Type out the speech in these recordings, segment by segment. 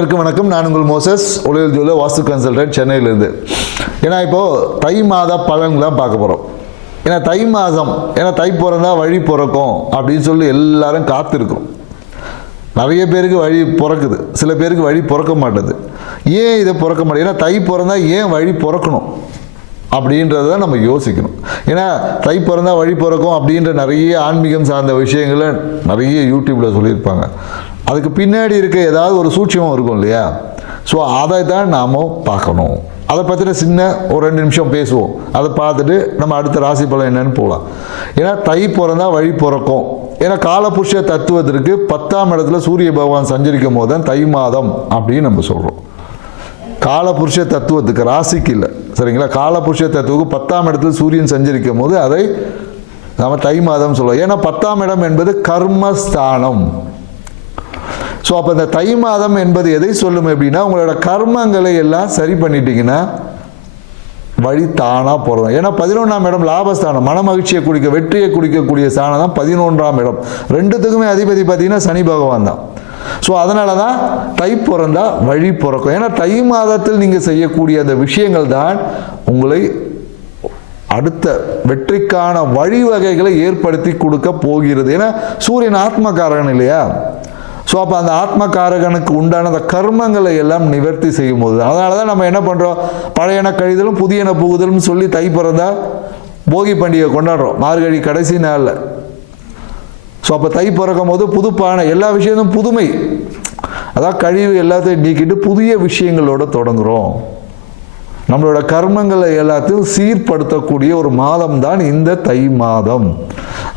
அனைவருக்கும் வணக்கம். நான் உங்கள் மோசஸ், ஒளியல் ஜோல வாஸ்து கன்சல்டன்ட், சென்னையிலிருந்து. ஏன்னா இப்போது தை மாத பலன் தான் பார்க்க போகிறோம். ஏன்னா தை மாதம், ஏன்னா தை பிறந்தா வழி பிறக்கும் அப்படின்னு சொல்லி எல்லாரும் காத்திருக்கிறோம். நிறைய பேருக்கு வழி பிறக்குது, சில பேருக்கு வழி பிறக்க மாட்டேது. ஏன் இதை பிறக்க மாட்டேது? ஏன்னா தை பிறந்தா ஏன் வழி பிறக்கணும் அப்படின்றத நம்ம யோசிக்கணும். ஏன்னா தை பிறந்தா வழி பிறக்கும் அப்படின்ற நிறைய ஆன்மீகம் சார்ந்த விஷயங்களை நிறைய யூடியூப்பில் சொல்லியிருப்பாங்க. அதுக்கு பின்னாடி இருக்க ஏதாவது ஒரு சூட்சமும் இருக்கும் இல்லையா? ஸோ அதை தான் நாம் பார்க்கணும். அதை பற்றின சின்ன ஒரு 2 நிமிஷம் பேசுவோம். அதை பார்த்துட்டு நம்ம அடுத்த ராசி பலன் என்னன்னு போகலாம். ஏன்னா தை பிறந்தா வழி பிறக்கும். ஏன்னா காலபுருஷ தத்துவத்திற்கு 10ஆம் இடத்துல சூரிய பகவான் சஞ்சரிக்கும் போது தான் தை மாதம் அப்படின்னு நம்ம சொல்கிறோம். காலபுருஷ தத்துவத்துக்கு, ராசிக்கு இல்லை, சரிங்களா? காலபுருஷ தத்துவத்துக்கு 10ஆம் இடத்துல சூரியன் சஞ்சரிக்கும் போது அதை நம்ம தை மாதம் சொல்லுவோம். ஏன்னா 10ஆம் இடம் என்பது கர்மஸ்தானம். ஸோ அப்போ இந்த தை மாதம் என்பது எதை சொல்லும் அப்படின்னா, உங்களோட கர்மங்களை எல்லாம் சரி பண்ணிட்டீங்கன்னா வழி தானாக போகிறோம். ஏன்னா 11ஆம் இடம் லாபஸ்தானம், மன மகிழ்ச்சியை குடிக்க, வெற்றியை குடிக்கக்கூடிய ஸ்தானம் தான் 11ஆம் இடம். ரெண்டுத்துக்குமே அதிபதி பார்த்தீங்கன்னா சனி பகவான் தான். ஸோ அதனால தான் தை பிறந்தா வழி பிறக்கும். ஏன்னா தை மாதத்தில் நீங்கள் செய்யக்கூடிய அந்த விஷயங்கள் தான் உங்களை அடுத்த வெற்றிக்கான வழிவகைகளை ஏற்படுத்தி கொடுக்க போகிறது. ஏன்னா சூரியன் ஆத்மகாரகன் இல்லையா? ஸோ அப்போ அந்த ஆத்மகாரகனுக்கு உண்டான அந்த கர்மங்களை எல்லாம் நிவர்த்தி செய்யும் போது, அதனால தான் நம்ம என்ன பண்ணுறோம், பழையன கழிதலும் புதியன புகுதலும் சொல்லி தை பிறந்தா போகி பண்டிகை கொண்டாடுறோம், மார்கழி கடைசி நாளில். ஸோ அப்போ தை பிறக்கும் போது புதுப்பான எல்லா விஷயமும் புதுமை, அதான் கழிவு எல்லாத்தையும் நீக்கிட்டு புதிய விஷயங்களோட தொடங்குகிறோம். நம்மளோட கர்மங்களை எல்லாத்தையும் சீர்படுத்தக்கூடிய ஒரு மாதம் தான் இந்த தை மாதம்.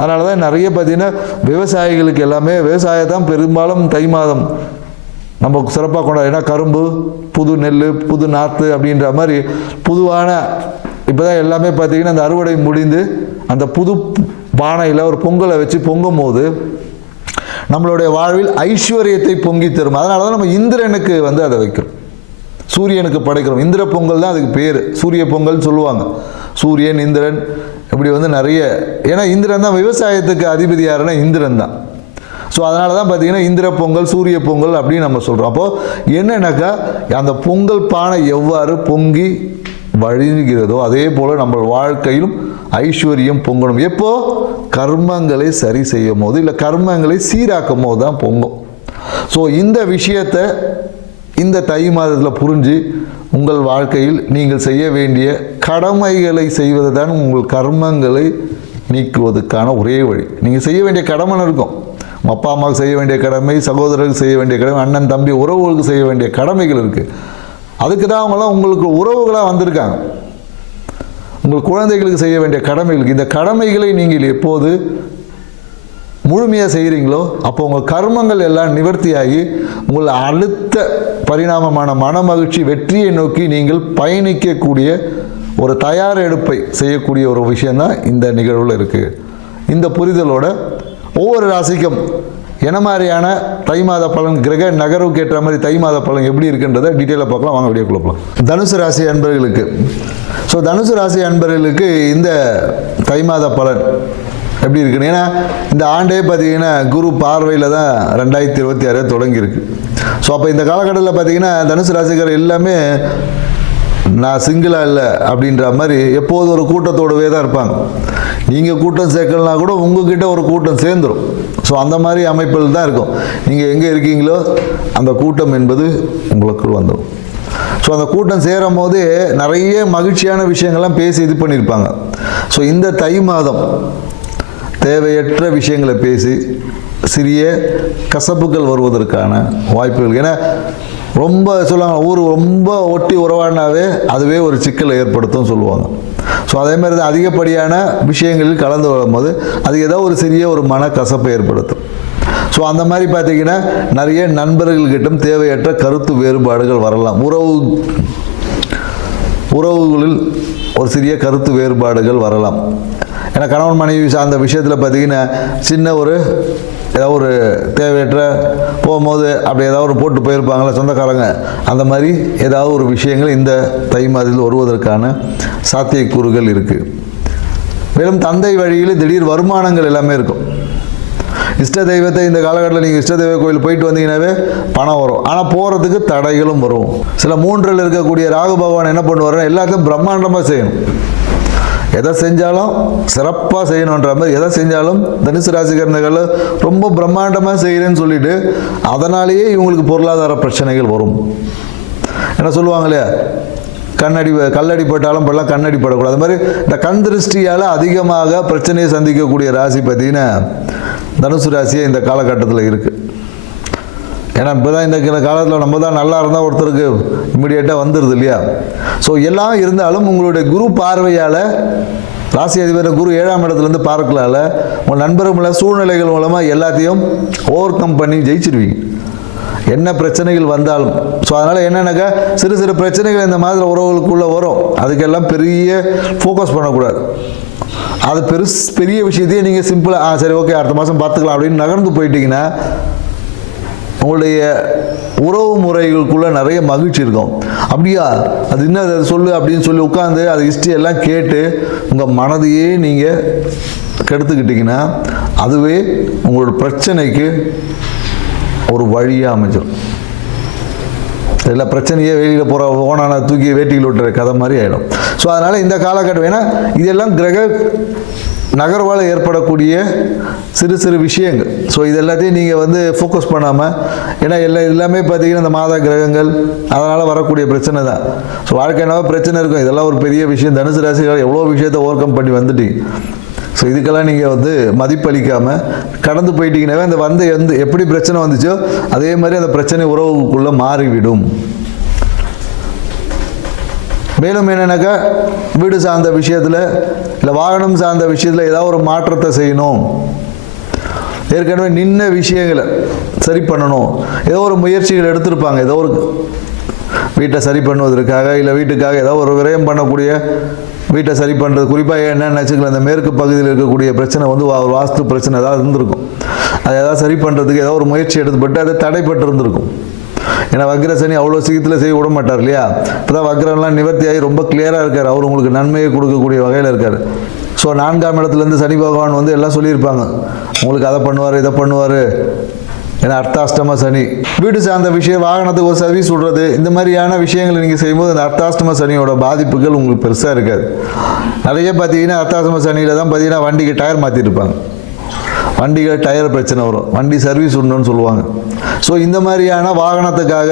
அதனால தான் நிறைய பார்த்தீங்கன்னா விவசாயிகளுக்கு எல்லாமே விவசாயத்தான் பெரும்பாலும் தை மாதம் நம்ம சிறப்பாக கொண்டாடும். ஏன்னா கரும்பு, புது நெல், புது நாற்று அப்படின்ற மாதிரி புதுவான இப்போ தான் எல்லாமே பார்த்தீங்கன்னா அந்த அறுவடை முடிந்து அந்த புது பானையில் ஒரு பொங்கலை வச்சு பொங்கும் போது நம்மளுடைய வாழ்வில் ஐஸ்வர்யத்தை பொங்கி தரும். அதனால தான் நம்ம இந்திரனுக்கு அதை வைக்கிறோம், சூரியனுக்கு படைக்கிறோம். இந்திர பொங்கல் தான் அதுக்கு பேர், சூரிய பொங்கல் சொல்லுவாங்க. சூரியன், இந்திரன், இப்படி நிறைய. ஏன்னா இந்திரன் தான் விவசாயத்துக்கு அதிபதி. யாருன்னா இந்திரன் தான். ஸோ அதனால தான் பார்த்தீங்கன்னா இந்திர பொங்கல், சூரிய பொங்கல் அப்படின்னு நம்ம சொல்கிறோம். அப்போது என்னன்னாக்கா அந்த பொங்கல் பானை எவ்வாறு பொங்கி வழிகிறதோ அதே போல் நம்ம வாழ்க்கையிலும் ஐஸ்வர்யம் பொங்கணும். எப்போ கர்மங்களை சரி செய்யும் போது, இல்லை கர்மங்களை சீராக்கும் போது தான் பொங்கும். ஸோ இந்த விஷயத்தை இந்த தை மாதத்தில் புரிஞ்சு உங்கள் வாழ்க்கையில் நீங்கள் செய்ய வேண்டிய கடமைகளை செய்வது தான் உங்கள் கர்மங்களை நீக்குவதற்கான ஒரே வழி. நீங்கள் செய்ய வேண்டிய கடமை இருக்கும். அப்பா அம்மாவுக்கு செய்ய வேண்டிய கடமை, சகோதரருக்கு செய்ய வேண்டிய கடமை, அண்ணன் தம்பி உறவுகளுக்கு செய்ய வேண்டிய கடமைகள் இருக்குது. அதுக்கு தான் அவங்களாம் உங்களுக்கு உறவுகளாக வந்திருக்காங்க. உங்கள் குழந்தைகளுக்கு செய்ய வேண்டிய கடமைகளுக்கு, இந்த கடமைகளை நீங்கள் எப்போது முழுமையாக செய்கிறீங்களோ அப்போ உங்கள் கர்மங்கள் எல்லாம் நிவர்த்தியாகி உங்கள் அடுத்த பரிணாமமான மன மகிழ்ச்சி, வெற்றியை நோக்கி நீங்கள் பயணிக்கக்கூடிய ஒரு தயார் எடுப்பை செய்யக்கூடிய ஒரு விஷயந்தான் இந்த நிகழ்வில் இருக்குது. இந்த புரிதலோட ஒவ்வொரு ராசிக்கும் என்ன மாதிரியான தை மாத பலன், கிரக நகர்வுக்கு ஏற்ற மாதிரி தை மாத பலன் எப்படி இருக்குன்றதை டீட்டெயிலாக பார்க்கலாம். வாங்க வீடியோக்குள்ள போகலாம். தனுசு ராசி அன்பர்களுக்கு, ஸோ தனுசு ராசி அன்பர்களுக்கு இந்த தை மாத பலன் எப்படி இருக்குன்னு, ஏன்னா இந்த ஆண்டே பார்த்தீங்கன்னா குரு பார்வையில் தான் 2026 தொடங்கியிருக்கு. ஸோ அப்போ இந்த காலகட்டத்தில் பார்த்தீங்கன்னா தனுசு ராசிக்காரர் எல்லாமே நான் சிங்கிளாக இல்லை அப்படின்ற மாதிரி எப்போது ஒரு கூட்டத்தோடவே தான் இருப்பாங்க. நீங்கள் கூட்டம் சேர்க்கலனா கூட உங்ககிட்ட ஒரு கூட்டம் சேர்ந்துடும். ஸோ அந்த மாதிரி அமைப்பில் தான் இருக்கும். நீங்கள் எங்கே இருக்கீங்களோ அந்த கூட்டம் என்பது உங்களுக்கு வந்துடும். ஸோ அந்த கூட்டம் சேரும் போது நிறைய மகிழ்ச்சியான விஷயங்கள்லாம் பேசி இது பண்ணியிருப்பாங்க. ஸோ இந்த தை மாதம் தேவையற்ற விஷயங்களை பேசி சிறிய கசப்புகள் வருவதற்கான வாய்ப்புகள். ஏன்னா ரொம்ப சொல்லுவாங்க, ஊர் ரொம்ப ஒட்டி உறவாடினாவே அதுவே ஒரு சிக்கலை ஏற்படுத்தும் சொல்லுவாங்க. ஸோ அதே மாதிரி தான் அதிகப்படியான விஷயங்களில் கலந்து வரும்போது அது ஏதோ ஒரு சிறிய ஒரு மன கசப்பை ஏற்படுத்தும். ஸோ அந்த மாதிரி பார்த்தீங்கன்னா நிறைய நண்பர்கள்கிட்டும் தேவையற்ற கருத்து வேறுபாடுகள் வரலாம். உறவுகளில் ஒரு சிறிய கருத்து வேறுபாடுகள் வரலாம். ஏன்னா கணவன் மனைவி சார்ந்த விஷயத்தில் பார்த்தீங்கன்னா சின்ன ஏதாவது ஒரு தேவையற்ற போகும்போது அப்படி ஏதாவது ஒரு போட்டு போயிருப்பாங்களே சொந்தக்காரங்க, அந்த மாதிரி ஏதாவது ஒரு விஷயங்கள் இந்த தை மாதத்தில் வருவதற்கான சாத்தியக்கூறுகள் இருக்குது. மேலும் தந்தை வழியில் திடீர் வருமானங்கள் எல்லாமே இருக்கும். இஷ்ட தெய்வத்தை இந்த காலகட்டத்தில் நீங்கள் இஷ்ட தெய்வ கோயில் போயிட்டு வந்தீங்கன்னாவே பணம் வரும். ஆனால் போகிறதுக்கு தடைகளும் வரும். சில 3ல் இருக்கக்கூடிய ராகு பகவான் என்ன பண்ணுவாருன்னா எல்லாத்தையும் பிரம்மாண்டமாக செய்யணும். எதை செஞ்சாலும் சிறப்பாக செய்யணுன்ற மாதிரி எதை செஞ்சாலும் தனுசு ராசிக்காரர்கள் ரொம்ப பிரம்மாண்டமாக செய்கிறேன்னு சொல்லிட்டு அதனாலேயே இவங்களுக்கு பொருளாதார பிரச்சனைகள் வரும். என்ன சொல்லுவாங்க இல்லையா, கல்லடி பட்டாலும் படலாம் கண்ணடி படக்கூடாது. அது மாதிரி இந்த கண் திருஷ்டியால் அதிகமாக பிரச்சனையை சந்திக்கக்கூடிய ராசி பார்த்தீங்கன்னா தனுசு ராசியே இந்த காலகட்டத்தில் இருக்குது. ஏன்னா இப்போ தான் இந்த காலத்தில் நம்ம தான் நல்லா இருந்தால் ஒருத்தருக்கு இம்மிடியேட்டாக வந்துடுது இல்லையா. ஸோ எல்லாம் இருந்தாலும் உங்களுடைய குரு பார்வையால் ராசி அதிபர் குரு 7ஆம் இடத்துலேருந்து பார்க்கலால உங்கள் நண்பர்கள் சூழ்நிலைகள் மூலமாக எல்லாத்தையும் ஓவர் கம் பண்ணி ஜெயிச்சிருவீங்க, என்ன பிரச்சனைகள் வந்தாலும். ஸோ அதனால் என்னென்னாக்கா சிறு சிறு பிரச்சனைகள் இந்த மாதிரி உறவுகளுக்குள்ளே வரும். அதுக்கெல்லாம் பெரிய ஃபோக்கஸ் பண்ணக்கூடாது. அது பெரிய விஷயத்தையே நீங்கள் சிம்பிளாக சரி ஓகே அடுத்த மாதம் பார்த்துக்கலாம் அப்படின்னு நகர்ந்து போயிட்டீங்கன்னா உங்களுடைய உறவு முறைகளுக்குள்ளே நிறைய மகிழ்ச்சி இருக்கும். அப்படியா அது என்ன அதை சொல்லு அப்படின்னு சொல்லி உட்காந்து அது ஹிஸ்ட்ரி எல்லாம் கேட்டு உங்கள் மனதையே நீங்கள் கெடுத்துக்கிட்டிங்கன்னா அதுவே உங்களோட பிரச்சனைக்கு ஒரு வழியாக அமைஞ்சிடும். எல்லா பிரச்சனையே வெளியில் போகிற ஓனான தூக்கி வேட்டியில் விட்டுற கதை மாதிரி ஆகிடும். ஸோ அதனால் இந்த காலகட்டம் ஏன்னா இதெல்லாம் கிரக நகர்வால் ஏற்படக்கூடிய சிறு சிறு விஷயங்கள். ஸோ இது எல்லாத்தையும் நீங்கள் ஃபோக்கஸ் பண்ணாமல் ஏன்னா எல்லாமே பார்த்தீங்கன்னா இந்த மாத கிரகங்கள் அதனால் வரக்கூடிய பிரச்சனை தான். ஸோ வாழ்க்கை என்னவோ பிரச்சனை இருக்கும். இதெல்லாம் ஒரு பெரிய விஷயம். தனுசு ராசிகள் எவ்வளோ விஷயத்தை ஓவர் கம் பண்ணி வந்துட்டீங்க. ஸோ இதுக்கெல்லாம் நீங்கள் மதிப்பளிக்காமல் கடந்து போயிட்டீங்கன்னாவே அந்த எப்படி பிரச்சனை வந்துச்சோ அதே மாதிரி அந்த பிரச்சனை உறவுக்குள்ளே மாறிவிடும். மேலும் என்னென்னாக்கா வீடு சார்ந்த விஷயத்தில் இல்லை வாகனம் சார்ந்த விஷயத்தில் ஏதாவது ஒரு மாற்றத்தை செய்யணும், ஏற்கனவே நின்ன விஷயங்களை சரி பண்ணணும், ஏதோ ஒரு முயற்சிகள் எடுத்திருப்பாங்க. ஏதோ ஒரு வீட்டை சரி பண்ணுவதற்காக இல்லை வீட்டுக்காக ஏதோ ஒரு விரயம் பண்ணக்கூடிய வீட்டை சரி பண்ணுறது. குறிப்பாக என்னென்னு வச்சுக்கலாம், இந்த மேற்கு பகுதியில் இருக்கக்கூடிய பிரச்சனை ஒரு வாஸ்து பிரச்சனை ஏதாவது இருந்திருக்கும். அதை ஏதாவது சரி பண்ணுறதுக்கு ஏதோ ஒரு முயற்சி எடுத்துப்பட்டு அதை தடைப்பட்டு இருந்திருக்கும். ஏன்னா வக்ர சனி அவ்வளோ சீக்கிரத்தில் செய்ய விட மாட்டார் இல்லையா. இப்போ தான் வக்ரம்லாம் நிவர்த்தி ஆகி ரொம்ப கிளியராக இருக்கார். அவர் உங்களுக்கு நன்மையை கொடுக்கக்கூடிய வகையில் இருக்கார். ஸோ 4ஆம் இடத்துலேருந்து சனி பகவான் எல்லாம் சொல்லியிருப்பாங்க, உங்களுக்கு அதை பண்ணுவார் இதை பண்ணுவார். ஏன்னா அர்த்தாஷ்டம சனி வீடு சார்ந்த விஷயம் வாகனத்துக்கு ஒரு சர்வீஸ் விடுறது இந்த மாதிரியான விஷயங்களை நீங்கள் செய்யும்போது அந்த அர்த்தாஷ்டம சனியோட பாதிப்புகள் உங்களுக்கு பெருசாக இருக்காது. நிறைய பார்த்தீங்கன்னா அர்த்தாஷ்டம சனியில் தான் பார்த்தீங்கன்னா வண்டிக்கு டயர் மாற்றிருப்பாங்க. வண்டிகள் டயர் பிரச்சனை வரும், வண்டி சர்வீஸ் விடணும்னு சொல்லுவாங்க. ஸோ இந்த மாதிரியான வாகனத்துக்காக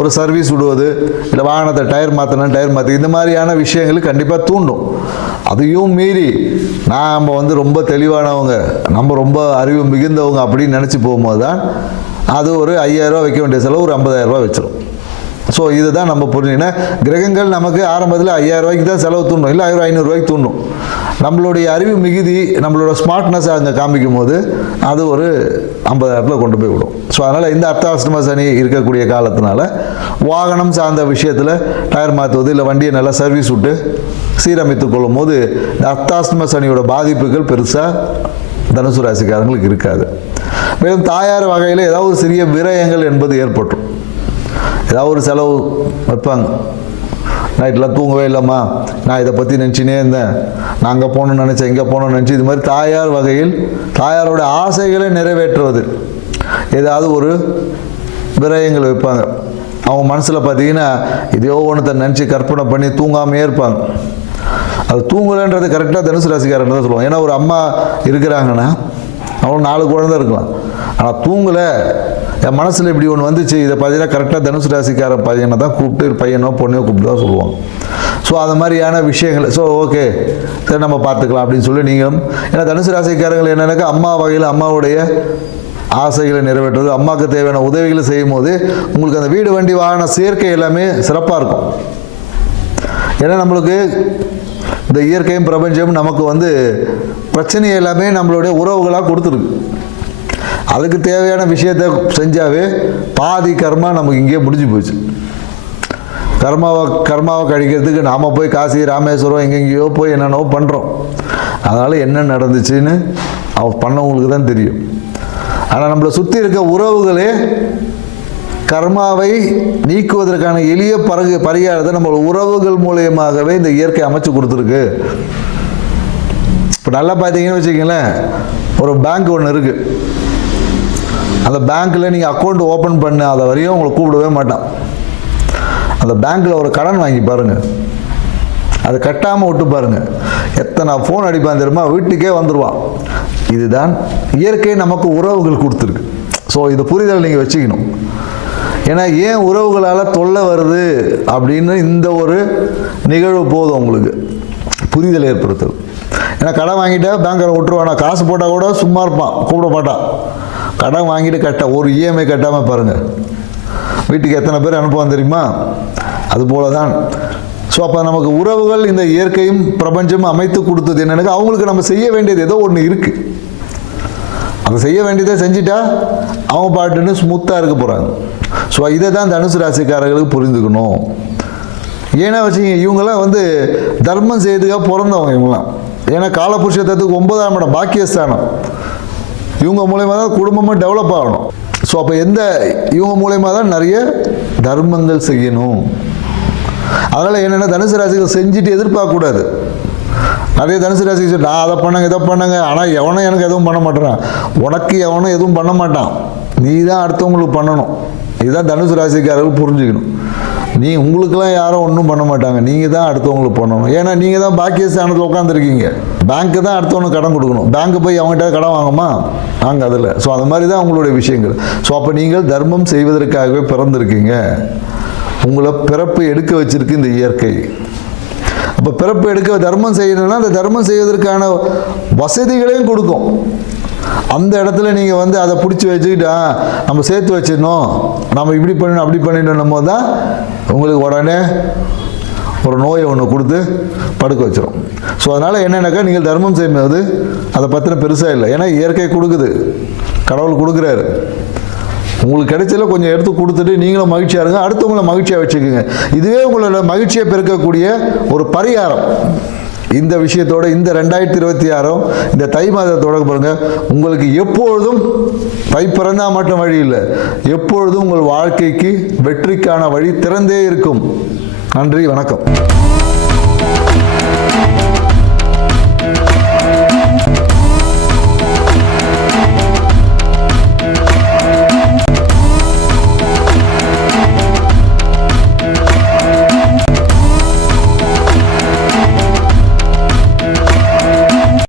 ஒரு சர்வீஸ் விடுவது இல்லை வாகனத்தை டயர் மாற்றி இந்த மாதிரியான விஷயங்கள் கண்டிப்பாக தூண்டும். அதையும் மீறி நாம் ரொம்ப தெளிவானவங்க, நம்ம ரொம்ப அறிவு மிகுந்தவங்க அப்படின்னு நினச்சி போகும்போது தான் அது ஒரு 5000 ரூபா வைக்க வேண்டிய செலவு ஒரு 50,000 ரூபா வச்சிடும். ஸோ இதுதான் நம்ம புரிஞ்சுன்னா கிரகங்கள் நமக்கு ஆரம்பத்தில் 5000 ரூபாய்க்கு தான் செலவு தூண்டும், இல்லை 500 ரூபாய்க்கு தூண்டும். நம்மளுடைய அறிவு மிகுதி நம்மளோட ஸ்மார்ட்னஸ் அங்கே காமிக்கும் போது அது ஒரு 50,000 கொண்டு போய் விடும். ஸோ அதனால் இந்த அர்த்தாஷ்டம சனி இருக்கக்கூடிய காலத்தினால வாகனம் சார்ந்த விஷயத்தில் டயர் மாற்றுவது இல்லை வண்டியை நல்லா சர்வீஸ் விட்டு சீரமைத்து கொள்ளும் போது இந்த அர்த்தாஷ்டம சனியோட பாதிப்புகள் பெருசாக தனுசு ராசிக்காரங்களுக்கு இருக்காது. மேலும் தாயார் வகையில் ஏதாவது ஒரு சிறிய விரயங்கள் என்பது ஏற்பட்டுரும். ஏதாவது ஒரு செலவு வைப்பாங்க, நைட்டெலாம் தூங்கவே இல்லைம்மா நான் இதை பற்றி நினச்சினே இருந்தேன், நான் அங்கே போகணுன்னு நினச்சேன் இங்கே போகணுன்னு நினச்சி இது மாதிரி தாயார் வகையில் தாயாரோட ஆசைகளை நிறைவேற்றுவது ஏதாவது ஒரு விரயங்கள் வைப்பாங்க. அவங்க மனசில் பார்த்தீங்கன்னா இதோ ஒன்றத்தை நினச்சி கற்பனை பண்ணி தூங்காமையே இருப்பாங்க. அது தூங்கலைன்றது கரெக்டாக தனுசு ராசிக்காரன் தான் சொல்லுவாங்க. ஏன்னா ஒரு அம்மா இருக்கிறாங்கன்னா அவங்களுக்கு 4 குழந்தை இருக்கலாம், ஆனால் தூங்கலை என் மனசில் இப்படி ஒன்று வந்துச்சு இதை பார்த்தீங்கன்னா கரெக்டாக தனுசு ராசிக்கார பையனை தான் கூப்பிட்டு பையனோ பொண்ணையோ கூப்பிட்டு தான் சொல்லுவாங்க. ஸோ அது மாதிரியான விஷயங்கள் ஸோ ஓகே சரி நம்ம பார்த்துக்கலாம் அப்படின்னு சொல்லி நீங்களும் ஏன்னா தனுசு ராசிக்காரங்கள் என்னென்னாக்கா அம்மா வகையில் அம்மாவுடைய ஆசைகளை நிறைவேற்றுவது அம்மாவுக்கு தேவையான உதவிகளை செய்யும் போது உங்களுக்கு அந்த வீடு வண்டி வாகன சேர்க்கை எல்லாமே சிறப்பாக இருக்கும். ஏன்னா நம்மளுக்கு இந்த இயற்கையும் பிரபஞ்சமும் நமக்கு பிரச்சனையை எல்லாமே நம்மளுடைய உறவுகளாக கொடுத்துருக்கு. அதுக்கு தேவையான விஷயத்தை செஞ்சாவே பாதி கர்மா நமக்கு இங்கேயே முடிஞ்சு போச்சு. கர்மாவை கழிக்கிறதுக்கு நாம் போய் காசி ராமேஸ்வரம் எங்கெங்கேயோ போய் என்னென்னவோ பண்ணுறோம். அதனால் என்ன நடந்துச்சுன்னு பண்ணவங்களுக்கு தான் தெரியும். ஆனால் நம்மளை சுற்றி இருக்க உறவுகளே கர்மாவை நீக்குவதற்கான எளிய பரிகாரத்தை நம்ம உறவுகள் மூலியமாகவே இந்த இயற்கை அமைச்சு கொடுத்துருக்கு. இப்போ நல்லா பார்த்தீங்கன்னு வச்சுக்கங்களேன், ஒரு பேங்க் ஒன்று இருக்குது, அந்த பேங்க்கில் நீங்கள் அக்கௌண்ட் ஓப்பன் பண்ணாத வரையும் உங்களை கூப்பிடவே மாட்டான். அந்த பேங்க்கில் ஒரு கடன் வாங்கி பாருங்கள், அதை கட்டாமல் விட்டு பாருங்கள், எத்தனை ஃபோன் அடிப்பான் தெரியுமா, வீட்டுக்கே வந்துடுவான். இதுதான் இயற்கை நமக்கு உறவுகள் கொடுத்துருக்கு. ஸோ இது புரிதல் நீங்கள் வச்சுக்கணும். ஏன்னா ஏன் உறவுகளால் தொல்லை வருது அப்படின்னு இந்த ஒரு நிகழ்வு போதும் உங்களுக்கு புரிதல் ஏற்படுத்துது. ஏன்னா கடன் வாங்கிட்டா பேங்க்கில் விட்டுருவானா, காசு போட்டால் கூட சும்மா இருப்பான், கூப்பிட மாட்டான். கடன் வாங்கிட்டு ஒரு இஎம்ஐ கட்டாமல் பாருங்கள், வீட்டுக்கு எத்தனை பேர் அனுப்புவான் தெரியுமா? அதுபோல தான். ஸோ அப்போ நமக்கு உறவுகள் இந்த இயற்கையும் பிரபஞ்சமும் அமைத்து கொடுத்தது என்னென்னு, அவங்களுக்கு நம்ம செய்ய வேண்டியது ஏதோ ஒன்று இருக்குது. அதை செய்ய வேண்டியதை செஞ்சுட்டா அவங்க பாட்டுன்னு ஸ்மூத்தாக இருக்க போகிறாங்க. ஸோ இதை தான் தனுசு ராசிக்காரர்களுக்கு புரிந்துக்கணும். ஏன்னா வச்சுங்க, இவங்கெல்லாம் தர்மம் செய்யறதுக்காக பிறந்தவங்க இவங்களாம். ஏன்னா காலபுருஷத்துக்கு 9ஆம் இடம் பாக்கியஸ்தானம், இவங்க மூலயமா தான் குடும்பமும் டெவலப் ஆகணும். ஸோ அப்போ இவங்க மூலயமா தான் நிறைய தர்மங்கள் செய்யணும். அதனால் என்னென்னா தனுசு ராசிகள் செஞ்சுட்டு எதிர்பார்க்கக்கூடாது. நிறைய தனுசு ராசி நான் அதை பண்ணங்க இதை பண்ணுங்க, ஆனால் எவனும் எனக்கு எதுவும் பண்ண மாட்டேறான். உனக்கு எவனும் எதுவும் பண்ண மாட்டான், நீ தான் அடுத்தவங்களுக்கு பண்ணணும். இதுதான் தனுசு ராசிக்காரர்கள் புரிஞ்சுக்கணும். உங்களுக்கெல்லாம் யாரும் ஒன்றும் பண்ண மாட்டாங்க, நீங்கள் தான் அடுத்தவங்களுக்கு பண்ணணும். ஏன்னா நீங்கள் தான் பாக்கியஸ்தானத்தில் உட்காந்துருக்கீங்க. பேங்க்கு தான் அடுத்தவனுக்கு கடன் கொடுக்கணும். பேங்க்கு போய் அவங்ககிட்ட கடன் வாங்குமா? வாங்க அதில். ஸோ அது மாதிரி தான் உங்களுடைய விஷயங்கள். ஸோ அப்போ நீங்கள் தர்மம் செய்வதற்காகவே பிறந்திருக்கீங்க. உங்களை பிறப்பு எடுக்க வச்சிருக்கு இந்த இயற்கை. அப்போ பிறப்பு எடுக்க தர்மம் செய்யணும்னா அந்த தர்மம் செய்வதற்கான வசதிகளையும் கொடுக்கும். அந்த இடத்துல நீங்கள் அதை பிடிச்சி வச்சுக்கிட்டா நம்ம சேர்த்து வச்சிடணும், நம்ம இப்படி பண்ணணும் அப்படி பண்ணிடணும் போது தான் உங்களுக்கு உடனே ஒரு நோயை ஒன்று கொடுத்து படுக்க வச்சிடும். ஸோ அதனால் என்னென்னாக்கா நீங்கள் தர்மம் செய்யும்போது அதை பற்றின பெருசாக இல்லை. ஏன்னா இயற்கை கொடுக்குது, கடவுள் கொடுக்குறாரு. உங்களுக்கு கிடைச்சல கொஞ்சம் எடுத்து கொடுத்துட்டு நீங்களும் மகிழ்ச்சியாக இருங்க, அடுத்தவங்களை மகிழ்ச்சியாக வச்சுக்கோங்க. இதுவே உங்களோட மகிழ்ச்சியை பெருக்கக்கூடிய ஒரு பரிகாரம். இந்த விஷயத்தோட இந்த 2026 இந்த தை மாதத்தோட பாருங்க, உங்களுக்கு எப்பொழுதும் தை பிறந்தால் மட்டும் வழி இல்லை, எப்பொழுதும் உங்கள் வாழ்க்கைக்கு வெற்றிக்கான வழி திறந்தே இருக்கும். நன்றி, வணக்கம்.